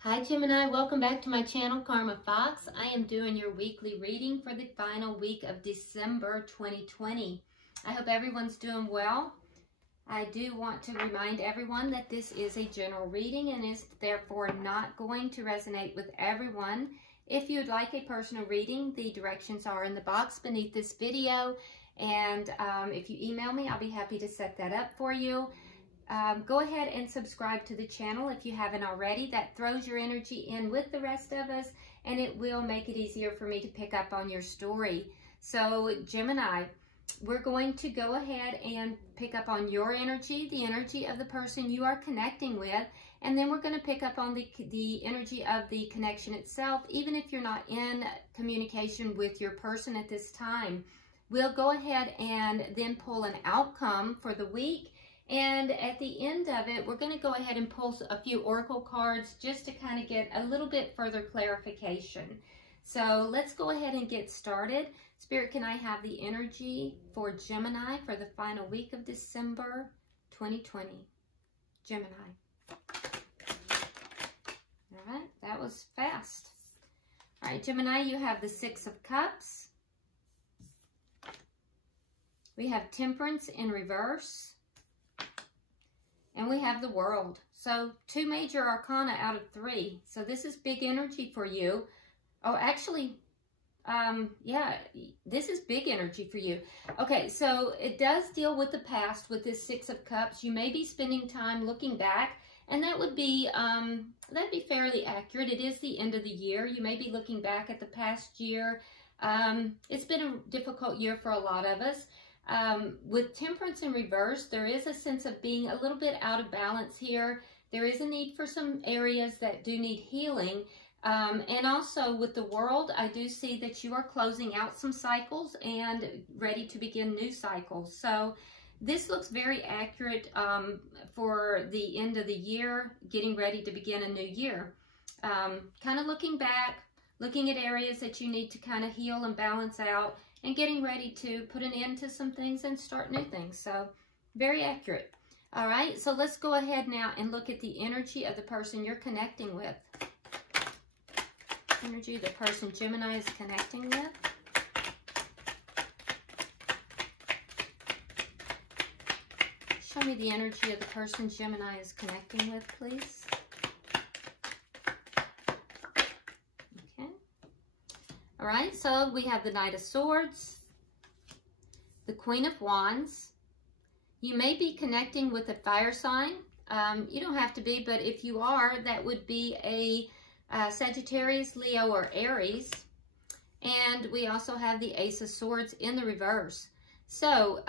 Hi Gemini, welcome back to my channel, Karma Fox. I am doing your weekly reading for the final week of December 2020. I hope everyone's doing well. I do want to remind everyone that this is a general reading and is therefore not going to resonate with everyone. If you would like a personal reading, the directions are in the box beneath this video. And if you email me, I'll be happy to set that up for you. Go ahead and subscribe to the channel if you haven't already. That throws your energy in with the rest of us, and it will make it easier for me to pick up on your story. So Gemini, we're going to go ahead and pick up on your energy, the energy of the person you are connecting with, and then we're going to pick up on the energy of the connection itself, even if you're not in communication with your person at this time. We'll go ahead and then pull an outcome for the week. And at the end of it, we're going to go ahead and pull a few oracle cards just to kind of get a little bit further clarification. So let's go ahead and get started. Spirit, can I have the energy for Gemini for the final week of December 2020? Gemini. All right, that was fast. All right, Gemini, you have the Six of Cups. We have Temperance in reverse. And we have the World. So 2 major arcana out of 3. So this is big energy for you. Oh, actually, yeah, this is big energy for you. Okay, so it does deal with the past with this Six of Cups. You may be spending time looking back, and that would be that'd be fairly accurate. It is the end of the year. You may be looking back at the past year. It's been a difficult year for a lot of us. With Temperance in reverse, there is a sense of being a little bit out of balance here. There is a need for some areas that do need healing. And also with the World, I do see that you are closing out some cycles and ready to begin new cycles. So this looks very accurate for the end of the year, getting ready to begin a new year. Kind of looking back, looking at areas that you need to kind of heal and balance out, and getting ready to put an end to some things and start new things. So very accurate. All right, so let's go ahead now and look at the energy of the person you're connecting with. Energy the person Gemini is connecting with. Show me the energy of the person Gemini is connecting with, please. All right, so we have the Knight of Swords, the Queen of Wands. You may be connecting with a fire sign. You don't have to be, but if you are, that would be a Sagittarius, Leo, or Aries. And we also have the Ace of Swords in the reverse. So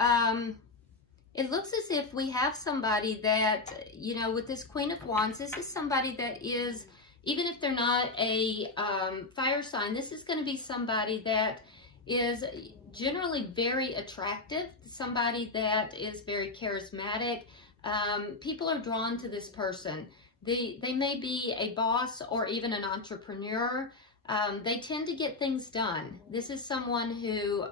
it looks as if we have somebody that, you know, with this Queen of Wands, this is somebody that is, even if they're not a fire sign, this is going to be somebody that is generally very attractive, somebody that is very charismatic. People are drawn to this person. They may be a boss or even an entrepreneur. They tend to get things done. This is someone who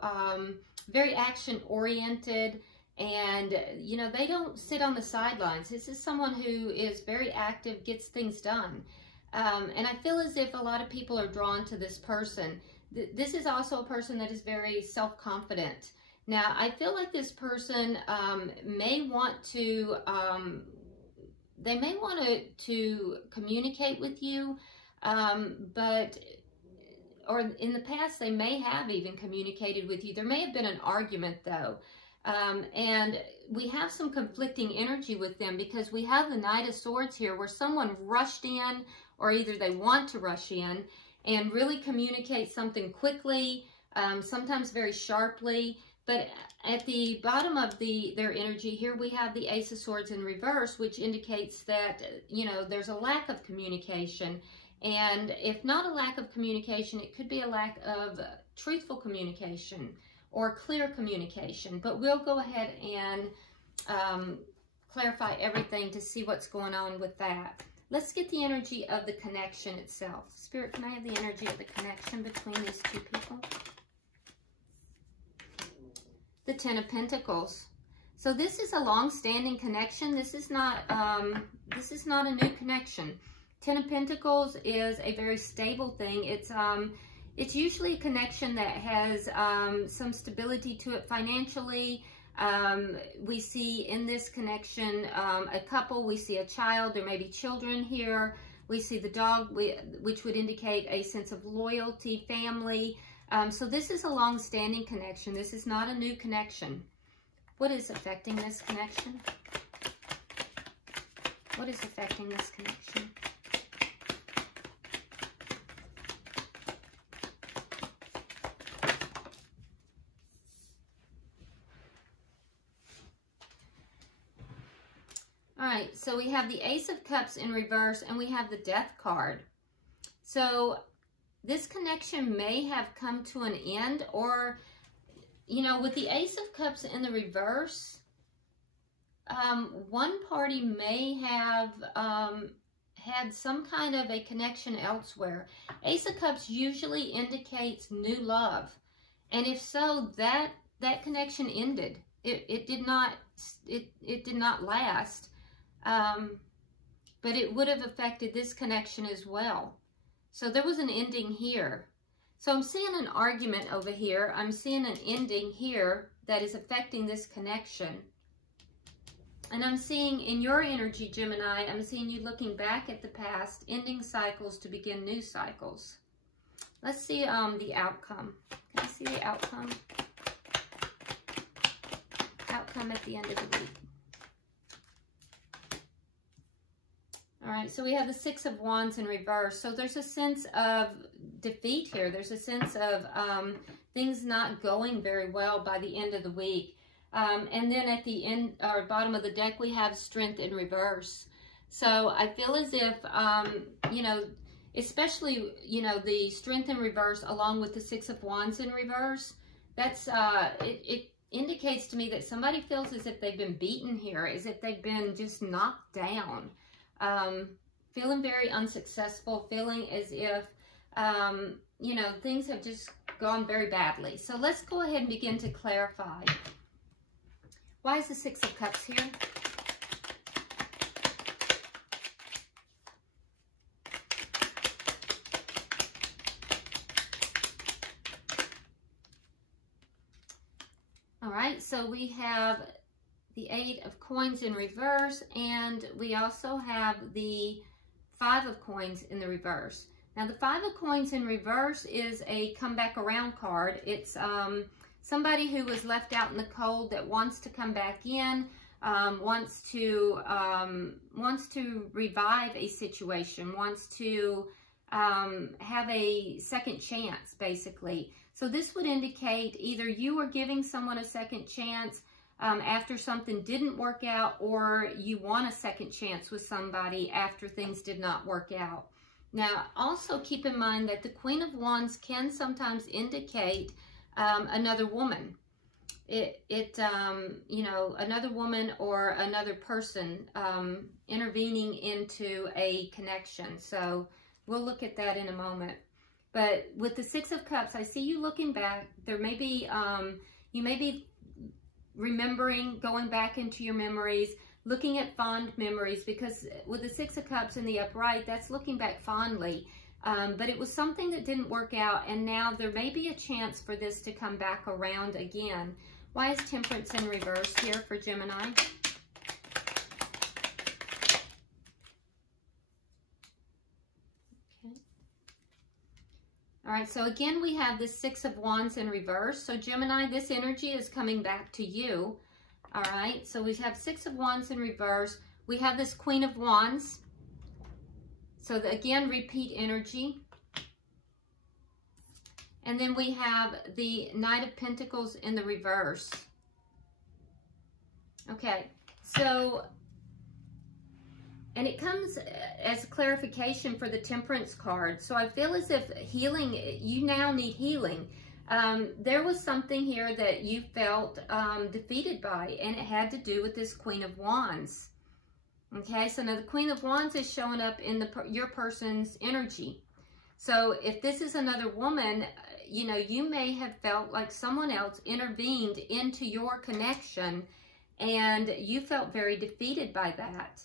very action-oriented, and, you know, they don't sit on the sidelines. This is someone who is very active, gets things done. And I feel as if a lot of people are drawn to this person. This is also a person that is very self-confident. Now, I feel like this person may want to, they may want to communicate with you, or in the past, they may have even communicated with you. There may have been an argument, though. And we have some conflicting energy with them because we have the Knight of Swords here where someone rushed in, or either they want to rush in and really communicate something quickly, sometimes very sharply. But at the bottom of their energy here, we have the Ace of Swords in reverse, which indicates that, you know, there's a lack of communication. And if not a lack of communication, it could be a lack of truthful communication or clear communication. But we'll go ahead and clarify everything to see what's going on with that. Let's get the energy of the connection itself. Spirit, can I have the energy of the connection between these two people? The Ten of Pentacles. So this is a long-standing connection. This is not a new connection. Ten of Pentacles is a very stable thing. It's usually a connection that has some stability to it financially. We see in this connection a couple, we see a child, there may be children here. We see the dog, which would indicate a sense of loyalty, family. So this is a long-standing connection. This is not a new connection. What is affecting this connection? What is affecting this connection? All right, so we have the Ace of Cups in reverse and we have the Death card. So this connection may have come to an end, or, you know, with the Ace of Cups in the reverse, one party may have had some kind of a connection elsewhere. Ace of Cups usually indicates new love. And if so, that connection ended. It did not last. But it would have affected this connection as well. So there was an ending here. So I'm seeing an argument over here. I'm seeing an ending here that is affecting this connection. And I'm seeing in your energy, Gemini, I'm seeing you looking back at the past, ending cycles to begin new cycles. Let's see the outcome. Can I see the outcome? Outcome at the end of the week. All right, so we have the Six of Wands in reverse. So there's a sense of defeat here. There's a sense of things not going very well by the end of the week. And then at the end, or bottom of the deck, we have Strength in reverse. So I feel as if, you know, especially, you know, the Strength in reverse along with the Six of Wands in reverse, that's, it indicates to me that somebody feels as if they've been beaten here, as if they've been just knocked down. Feeling very unsuccessful, feeling as if, you know, things have just gone very badly. So let's go ahead and begin to clarify. Why is the Six of Cups here? All right, so we have the Eight of Coins in reverse, and we also have the Five of Coins in the reverse. Now, the Five of Coins in reverse is a come back around card. It's somebody who was left out in the cold that wants to come back in, wants to revive a situation, wants to have a second chance, basically. So this would indicate either you are giving someone a second chance after something didn't work out, or you want a second chance with somebody after things did not work out. Now, also keep in mind that the Queen of Wands can sometimes indicate another woman. You know, another woman or another person intervening into a connection. So we'll look at that in a moment. But with the Six of Cups, I see you looking back. There may be, you may be remembering, going back into your memories, looking at fond memories, because with the Six of Cups in the upright, that's looking back fondly. But it was something that didn't work out, and now there may be a chance for this to come back around again. Why is Temperance in reverse here for Gemini? Okay. All right, so again, we have the Six of Wands in reverse. So Gemini, this energy is coming back to you. All right, so we have Six of Wands in reverse. We have this Queen of Wands. So again, repeat energy. And then we have the Knight of Pentacles in the reverse. Okay, so, and it comes as a clarification for the Temperance card. So I feel as if healing, you now need healing. There was something here that you felt defeated by, and it had to do with this Queen of Wands. Okay, so now the Queen of Wands is showing up in your person's energy. So if this is another woman, you know, you may have felt like someone else intervened into your connection, and you felt very defeated by that.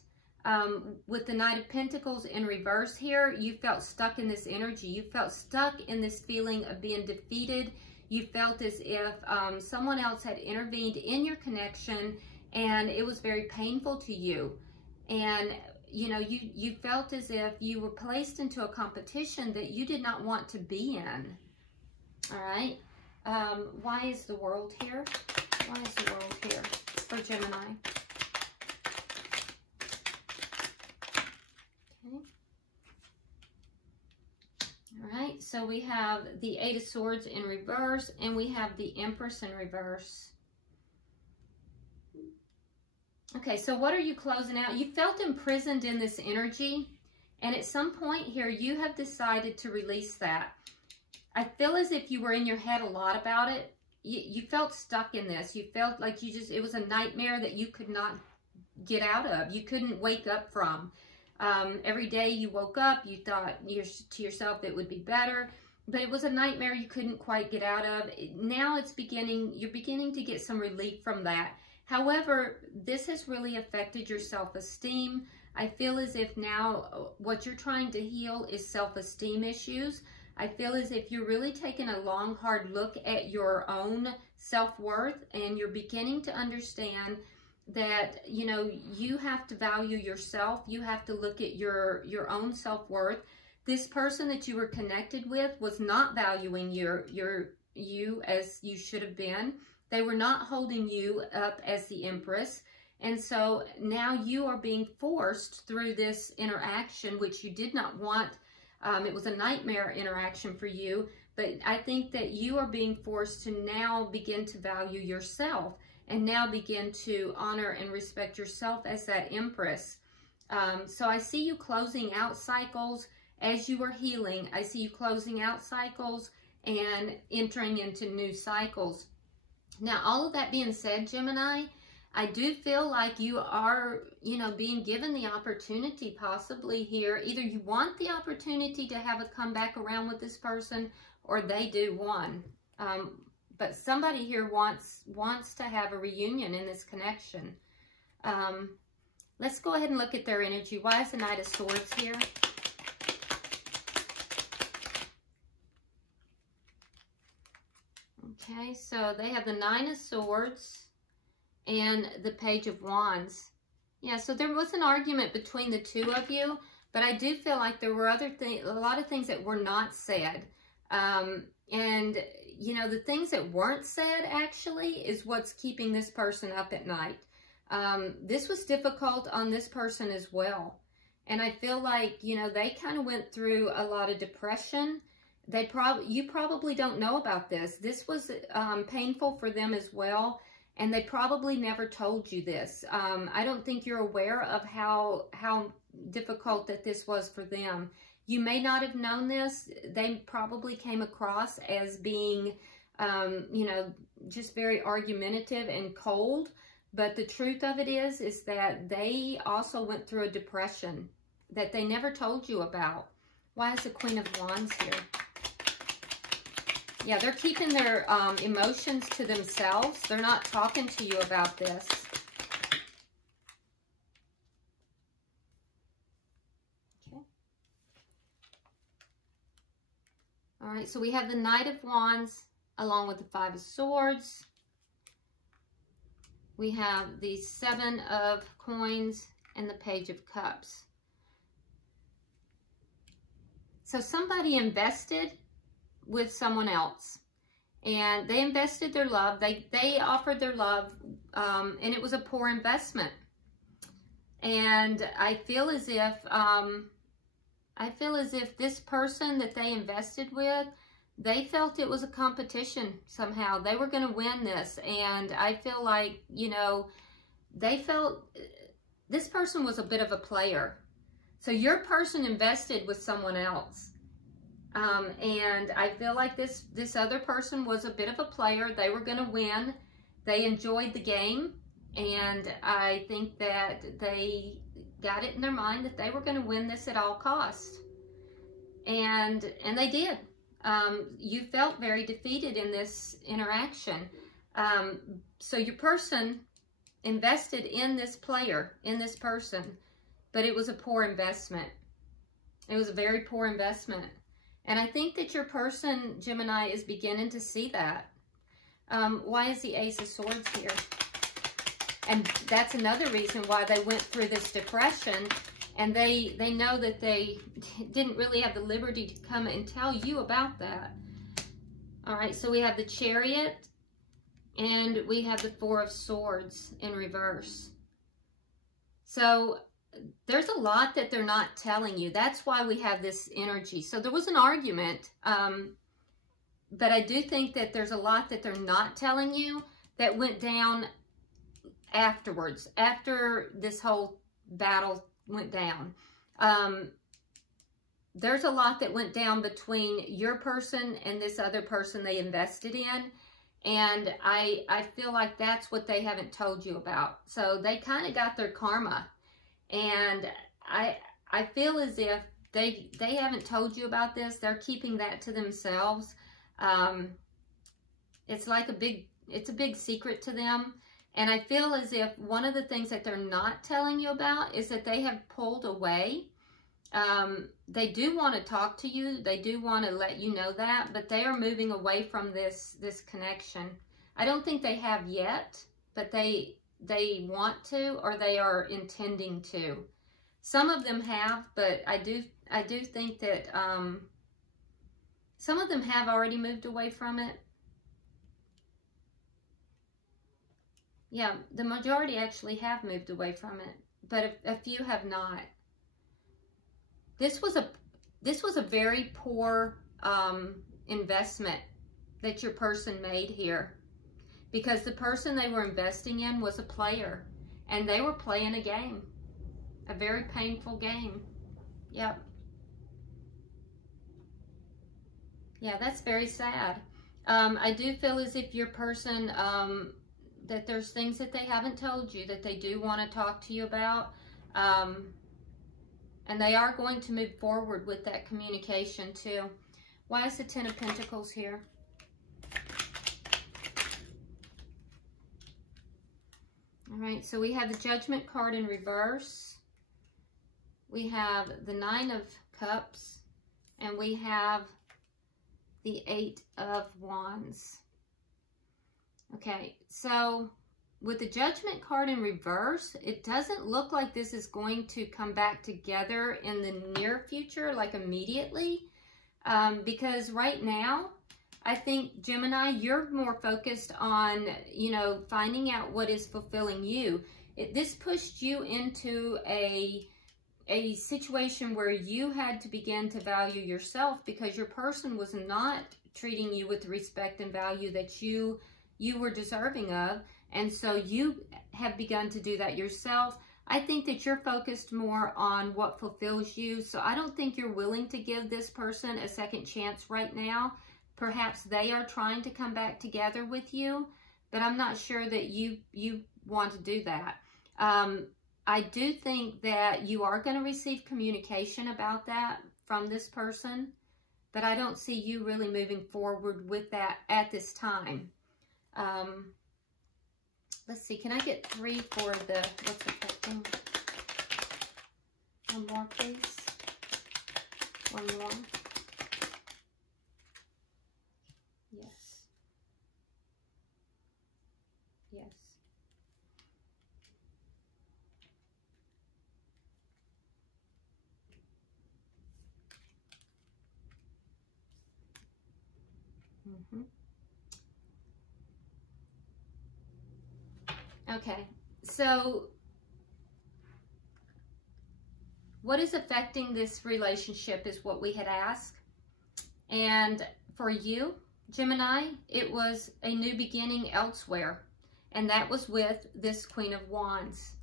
With the Knight of Pentacles in reverse here, you felt stuck in this energy. You felt stuck in this feeling of being defeated. You felt as if someone else had intervened in your connection, and it was very painful to you. And, you know, you felt as if you were placed into a competition that you did not want to be in. All right. Why is the World here? Why is the World here for Gemini? Okay. All right. So we have the Eight of Swords in reverse, and we have the Empress in reverse. Okay, so what are you closing out? You felt imprisoned in this energy, and at some point here, you have decided to release that. I feel as if you were in your head a lot about it. You felt stuck in this. You felt like it was a nightmare that you could not get out of. You couldn't wake up from. Every day you woke up, you thought to yourself it would be better, but it was a nightmare you couldn't quite get out of. Now you're beginning to get some relief from that. However, this has really affected your self-esteem. I feel as if now what you're trying to heal is self-esteem issues. I feel as if you're really taking a long, hard look at your own self-worth, and you're beginning to understand that, you know, you have to value yourself. You have to look at your own self-worth. This person that you were connected with was not valuing you as you should have been. They were not holding you up as the Empress. And so now you are being forced through this interaction, which you did not want. It was a nightmare interaction for you. But I think that you are being forced to now begin to value yourself, and now begin to honor and respect yourself as that Empress. So I see you closing out cycles as you are healing. I see you closing out cycles and entering into new cycles. Now, all of that being said, Gemini, I do feel like you are, you know, being given the opportunity possibly here. Either you want the opportunity to have a comeback around with this person, or they do one. But somebody here wants to have a reunion in this connection. Let's go ahead and look at their energy. Why is the Knight of Swords here? Okay, so they have the Nine of Swords and the Page of Wands. Yeah, so there was an argument between the two of you, but I do feel like there were a lot of things that were not said. And, you know, the things that weren't said actually is what's keeping this person up at night. This was difficult on this person as well. And I feel like, you know, they kind of went through a lot of depression. You probably don't know about this. This was painful for them as well, and they probably never told you this. I don't think you're aware of how difficult that this was for them. You may not have known this. They probably came across as being, you know, just very argumentative and cold. But the truth of it is that they also went through a depression that they never told you about. Why is the Queen of Wands here? Yeah, they're keeping their emotions to themselves. They're not talking to you about this. Okay. All right, so we have the Knight of Wands along with the Five of Swords. We have the Seven of Coins and the Page of Cups. So somebody invested with someone else, and they invested their love. They offered their love, and it was a poor investment. And I feel as if this person that they invested with, they felt it was a competition somehow. They were going to win this, and I feel like, you know, they felt this person was a bit of a player. So your person invested with someone else. And I feel like this other person was a bit of a player. They were going to win. They enjoyed the game. And I think that they got it in their mind that they were going to win this at all costs. And they did. You felt very defeated in this interaction. So your person invested in this player, in this person. but it was a poor investment. It was a very poor investment. And I think that your person, Gemini, is beginning to see that. Why is the Ace of Swords here? And that's another reason why they went through this depression. And they know that they didn't really have the liberty to come and tell you about that. All right, so we have the Chariot. And we have the Four of Swords in reverse. So there's a lot that they're not telling you. That's why we have this energy. So there was an argument, but I do think that there's a lot that they're not telling you that went down afterwards, after this whole battle went down. There's a lot that went down between your person and this other person they invested in. And I feel like that's what they haven't told you about. So they kind of got their karma. And I feel as if they haven't told you about this. They're keeping that to themselves. It's like it's a big secret to them. And I feel as if one of the things that they're not telling you about is that they have pulled away. They do want to talk to you. They do want to let you know that, but they are moving away from this connection. I don't think they have yet, but they want to, or they are intending to. Some of them have, but I do think that some of them have already moved away from it. Yeah, the majority actually have moved away from it, but a few have not. This was a very poor investment that your person made here, because the person they were investing in was a player, and they were playing a game, a very painful game. Yep. Yeah, that's very sad. I do feel as if your person, that there's things that they haven't told you that they do want to talk to you about. And they are going to move forward with that communication too. Why is the Ten of Pentacles here? All right, so we have the Judgment card in reverse. We have the Nine of Cups. And we have the Eight of Wands. Okay, so with the Judgment card in reverse, it doesn't look like this is going to come back together in the near future, like immediately. Because right now, I think, Gemini, you're more focused on, you know, finding out what is fulfilling you. This pushed you into a situation where you had to begin to value yourself, because your person was not treating you with the respect and value that you were deserving of. And so you have begun to do that yourself. I think that you're focused more on what fulfills you. So I don't think you're willing to give this person a second chance right now. Perhaps they are trying to come back together with you, but I'm not sure that you want to do that. I do think that you are going to receive communication about that from this person, but I don't see you really moving forward with that at this time. Let's see, can I get 3 for the, what's affecting? One more, please. One more. Yes. Yes. Mm-hmm. Okay, so what is affecting this relationship is what we had asked. And for you, Gemini, it was a new beginning elsewhere. And that was with this Queen of Wands.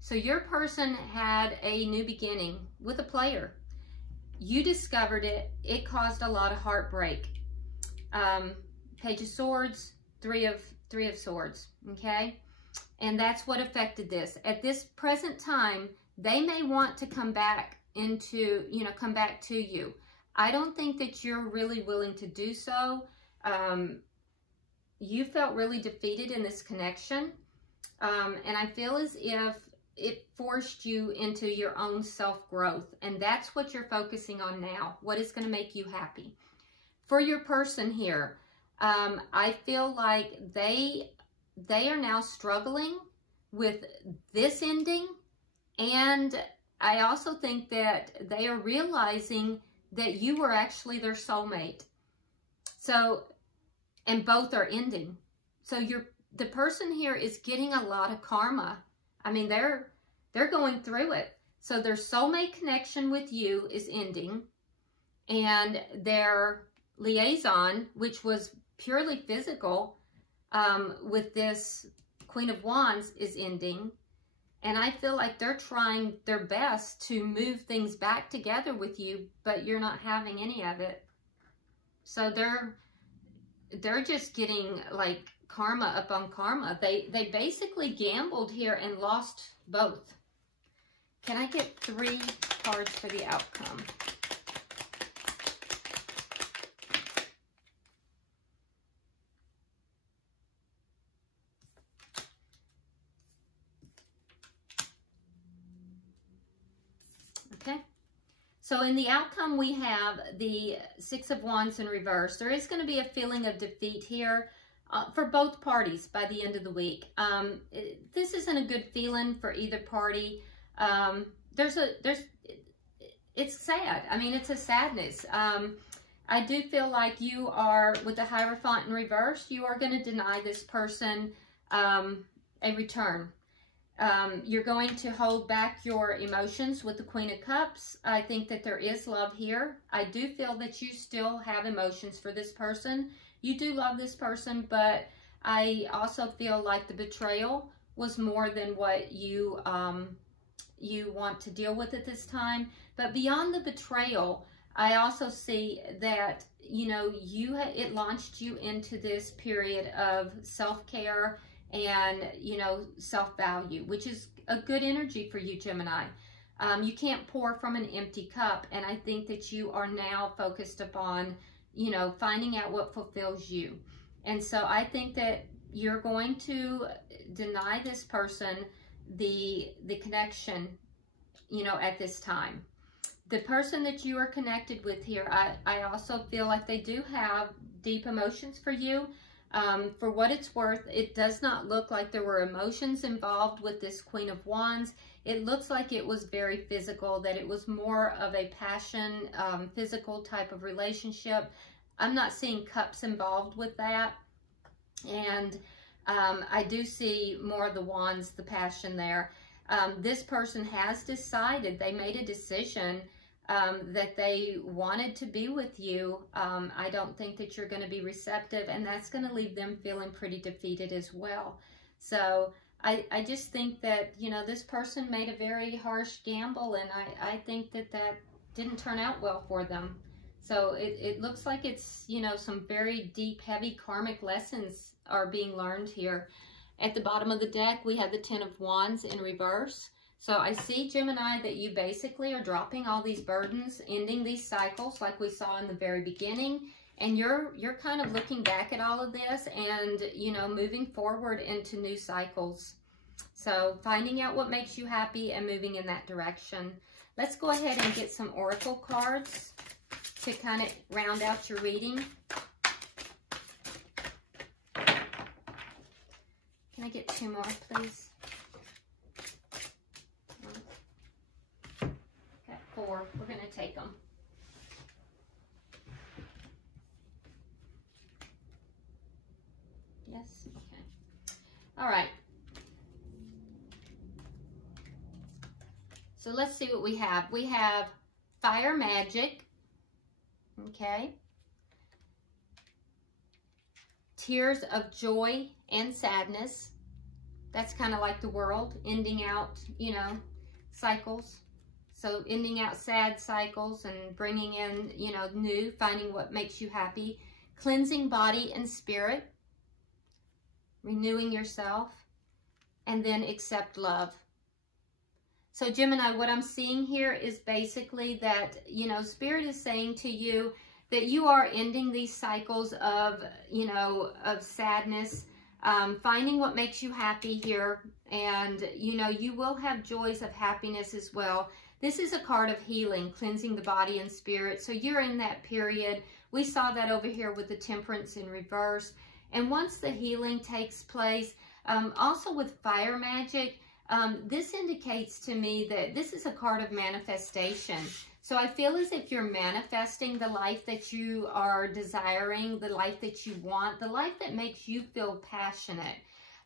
So your person had a new beginning with a player. You discovered it. It caused a lot of heartbreak. Page of Swords, Three of Swords, okay? And that's what affected this. At this present time, they may want to come back into, you know, come back to you. I don't think that you're really willing to do so. You felt really defeated in this connection. And I feel as if it forced you into your own self-growth. And that's what you're focusing on now. What is going to make you happy? For your person here, I feel like they are now struggling with this ending. And I also think that they are realizing that you were actually their soulmate. So, and both are ending. So the person here is getting a lot of karma. I mean, they're going through it. So their soulmate connection with you is ending, and their liaison, which was purely physical, with this Queen of Wands, is ending. And I feel like they're trying their best to move things back together with you, but you're not having any of it. So they're just getting like karma upon karma. They basically gambled here and lost both. Can I get 3 cards for the outcome? Okay. So in the outcome, we have the 6 of Wands in reverse. There is going to be a feeling of defeat here for both parties by the end of the week. This isn't a good feeling for either party. It's sad. I mean, it's a sadness. I do feel like you are, with the Hierophant in reverse, you are going to deny this person a return. You're going to hold back your emotions with the Queen of Cups. I think that there is love here. I do feel that you still have emotions for this person. You do love this person, but I also feel like the betrayal was more than what you want to deal with at this time. But beyond the betrayal, I also see that, you know, it launched you into this period of self-care and, you know, self-value, which is a good energy for you, Gemini. You can't pour from an empty cup, and I think that you are now focused upon, you know, finding out what fulfills you. And so I think that you're going to deny this person the connection, you know, at this time. The person that you are connected with here, I also feel like they do have deep emotions for you. For what it's worth, it does not look like there were emotions involved with this Queen of Wands. It looks like it was very physical, that it was more of a passion, physical type of relationship. I'm not seeing cups involved with that. And I do see more of the wands, the passion there. This person has decided, they made a decision that they wanted to be with you. I don't think that you're going to be receptive, and that's going to leave them feeling pretty defeated as well. So I just think that, you know, this person made a very harsh gamble, and I think that that didn't turn out well for them. So it looks like it's, you know, some very deep, heavy karmic lessons are being learned here. At the bottom of the deck, we have the 10 of Wands in reverse. So I see, Gemini, that you basically are dropping all these burdens, ending these cycles like we saw in the very beginning. And you're kind of looking back at all of this and, you know, moving forward into new cycles. So finding out what makes you happy and moving in that direction. Let's go ahead and get some oracle cards to kind of round out your reading. Can I get 2 more, please? Got 4. We're going to take them. Yes? Okay. All right. So let's see what we have. We have fire magic. Okay. Tears of joy and sadness. That's kind of like the world, ending out, you know, cycles. So ending out sad cycles and bringing in, you know, new, finding what makes you happy. Cleansing body and spirit. Renewing yourself. And then accept love. So Gemini, what I'm seeing here is basically that, you know, Spirit is saying to you that you are ending these cycles of, you know, of sadness, finding what makes you happy here. And, you know, you will have joys of happiness as well. This is a card of healing, cleansing the body and spirit. So you're in that period. We saw that over here with the Temperance in reverse. And once the healing takes place, also with fire magic, this indicates to me that this is a card of manifestation. So I feel as if you're manifesting the life that you are desiring, the life that you want, the life that makes you feel passionate.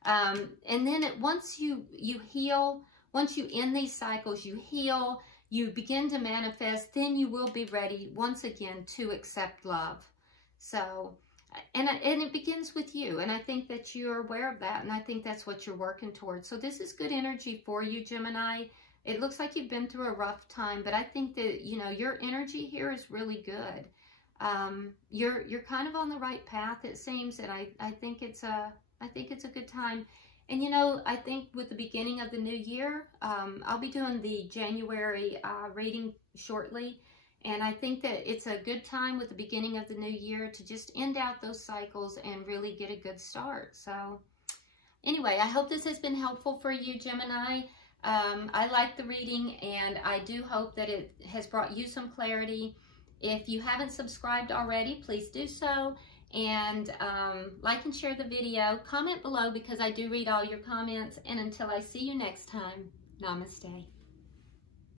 And then once you heal, once you end these cycles, you heal, you begin to manifest, then you will be ready once again to accept love. So, and it begins with you. And I think that you're aware of that. And I think that's what you're working towards. So this is good energy for you, Gemini. It looks like you've been through a rough time, but I think that, you know, your energy here is really good. You're kind of on the right path, it seems, and I think it's a good time. And, you know, I think with the beginning of the new year, I'll be doing the January reading shortly. And I think that it's a good time with the beginning of the new year to just end out those cycles and really get a good start. So anyway, I hope this has been helpful for you, Gemini. I like the reading, and I do hope that it has brought you some clarity. If you haven't subscribed already, please do so. And like and share the video. Comment below because I do read all your comments. And until I see you next time, namaste.